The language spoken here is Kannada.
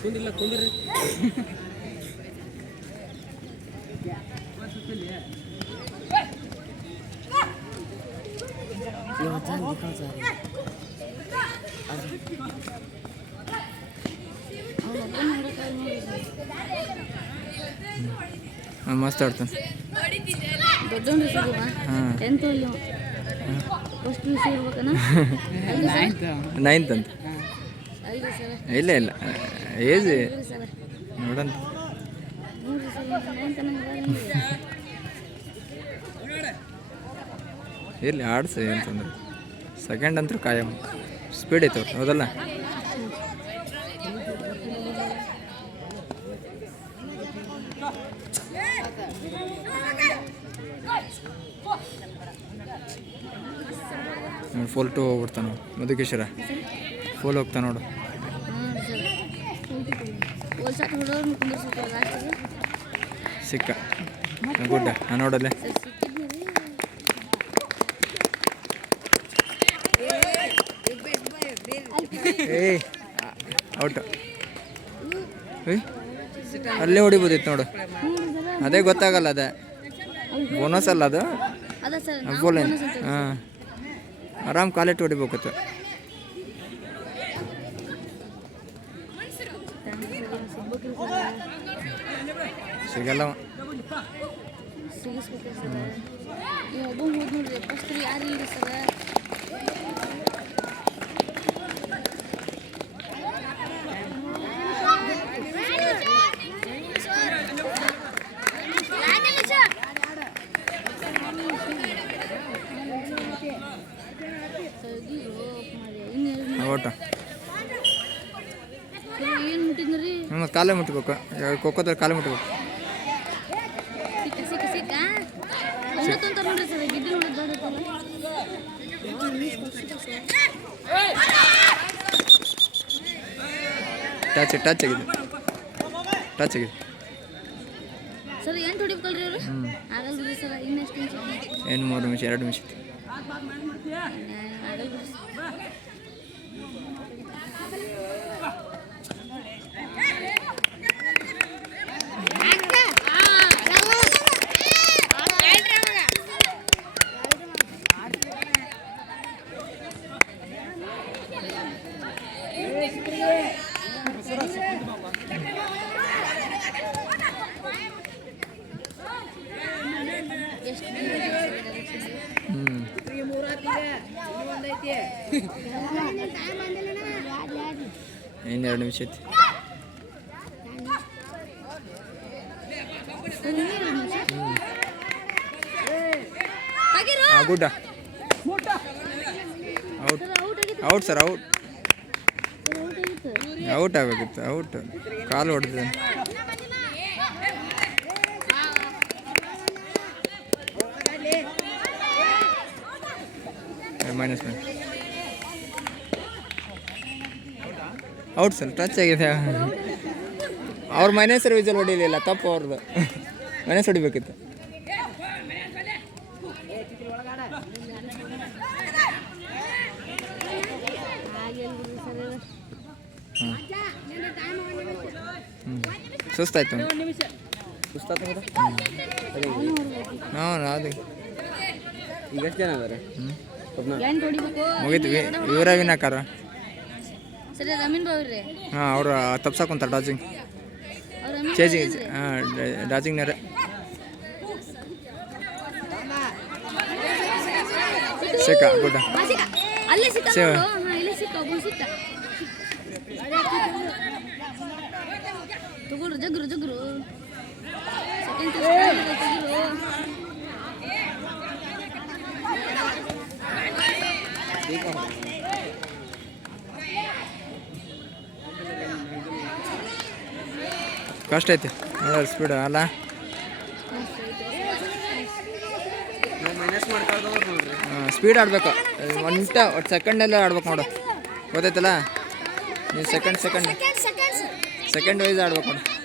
ಕುಂದಿಲ್ಲ ಕುಂದಿರಿ ಮಸ್ತ್ ಆಡ್ತಾನೆ ದೊಡ್ಡವನು ಸಿಗುವ ಹಾಂ. ಎಂತ ಫಸ್ಟ್ ಪಿ ಸಿ ಇರ್ಬೇಕನ ನೈನ್ತ್ ಅಂತ. ಇಲ್ಲ ಇಲ್ಲ. ಏಜ್ ನೋಡಂತ ಇರಲಿ, ಆಡ್ಸಿ ಅಂತಂದ್ರೆ ಸೆಕೆಂಡ್ ಅಂತೂ ಕಾಯಂ. ಸ್ಪೀಡ್ ಐತೆ, ಹೌದಲ್ಲ? ಫುಲ್ ಟು ಹೋಗ್ಬಿಡ್ತಾನೆ ಮಧುಕೇಶ್ವರ ಫುಲ್ ಹೋಗ್ತಾನೆ ನೋಡು. ಸಿಕ್ಕ. ಗುಡ್ಡ ನಾನು ನೋಡಲ್ಲೇ ಔಟ್. ಅಲ್ಲೇ ಹೊಡಿಬೋದಿತ್ತು ನೋಡು. ಅದೇ ಗೊತ್ತಾಗಲ್ಲ ಅದೇ. ಬೋನಸ್ ಅಲ್ಲ ಅದು? ಬೋಲೇನ್ ಹಾಂ. ಆರಾಮ್ ಕಾಲಿಟ್ಟು ಹೊಡಿಬೇಕಿತ್ತು ಸಿಗ್ಬೇಕ್ರಿ ಸರ್ ಸಿಗಲ್ಲ ಅವ. ಸಿಗಿಸ್ಬೇಕ್ರಿ ಸರ್ ನೀವು ಒಬ್ಬ ಹೋದ್ ನೋಡ್ರಿ ಫಸ್ಟ್ ರೀ ಯಾರು ಇಲ್ರಿ ಸರ್ ಔಟ ಏನು ಮುಟ್ಟಿದ್ರಿ ನಮ್ಮ ಕಾಲೇ ಮುಟ್ಬೇಕು. ಖೋಖೋದಲ್ಲಿ ಕಾಲೇ ಮುಟ್ಬೇಕು ಸಿಕ್ಕ ಸಿಕ್ಕ ಸಿಕ್ಕ ಅವನತ್ತು ಅಂತ ನೋಡ್ರಿ ಸರ್ ಗಿಡ್ಡಿ ನೋಡೋದು ದೊಡ್ಡದಲ್ಲ ಟಚ್ ಟಚ್ ಆಗಿದೆ. ಟಚ್ ಆಗಿದೆ. ಸರ್ ಏನು ಹೊಡಿಬೇಕಲ್ರಿ ಅವರು? ಆಗಲ್ಲ ಬಿಡಿ ಸರ್ ಇನ್ನೆಷ್ಟು ನಿಮಿಷ ಏನು ಮೂರು ನಿಮಿಷ ಎರಡು ನಿಮಿಷ ಆಗಲ್ಲ ಬಿಡಿ ಎಷ್ಟು ಹ್ಞೂ ಇನ್ನು ಎರಡು ನಿಮಿಷ ಐತಿ ಗುಡ್ಡ. Out sir out sir out out ಆಗ್ಬೇಕಿತ್ತು, out. ಕಾಲು ಹೊಡೆದ minus minus out sir touch ಆಗಿದೆ. ಅವ್ರ ಮೈನಸ್ ವಿಜಲ್ ಹೊಡಿಲಿಲ್ಲ, ತಪ್ಪು ಅವ್ರದ್ದು. ಮೈನಸ್ ಹೊಡಿಬೇಕಿತ್ತು ಹಾಗೆ ಬಿಡಿ ಸರ್ ಹಾಂ ಹ್ಞೂ ಸುಸ್ತಾಯ್ತು. ಹಾಂ ಅದು ಈಗ ಎಷ್ಟು ಜನ ಅದಾರೆ ಮುಗೀತು ಇವರ ವಿನಾಕಾರ. ಹಾಂ ಅವರು ತಪ್ಸಕೊಂತಾರೆ ಡಾಜಿಂಗ್. ಅವ್ರ ರಮೀನ್ ಚೇಜಿಂಗ್ ಹಾಂ ಡಾಜಿಂಗ್ನಾರ ಸಿಕ್ಕ ಗುಡ್ಡ. ಸಿಕ್ಕ ಒಬ್ಬ ಸಿಕ್ಕ ತಗೊಳ್ರಿ ಜಗ್ರು ಜಗ್ರು ಸೆಕೆಂಡ್ ಕಷ್ಟ ಐತೆ ಸ್ಪೀಡ್ ಅಲ್ಲ? ಸ್ಪೀಡ್ ಆಡ್ಬೇಕು. ಒಂಟ ಒಟ್ಟು ಸೆಕೆಂಡಲ್ಲೇ ಆಡ್ಬೇಕು ನೋಡು. ಗೊತ್ತೈತಲ್ಲ ನೀವು ಸೆಕೆಂಡ್ ಸೆಕೆಂಡ್ ಸೆಕೆಂಡ್ ವೈಸ್ ಆಡ್ಬೇಕು ನೋಡು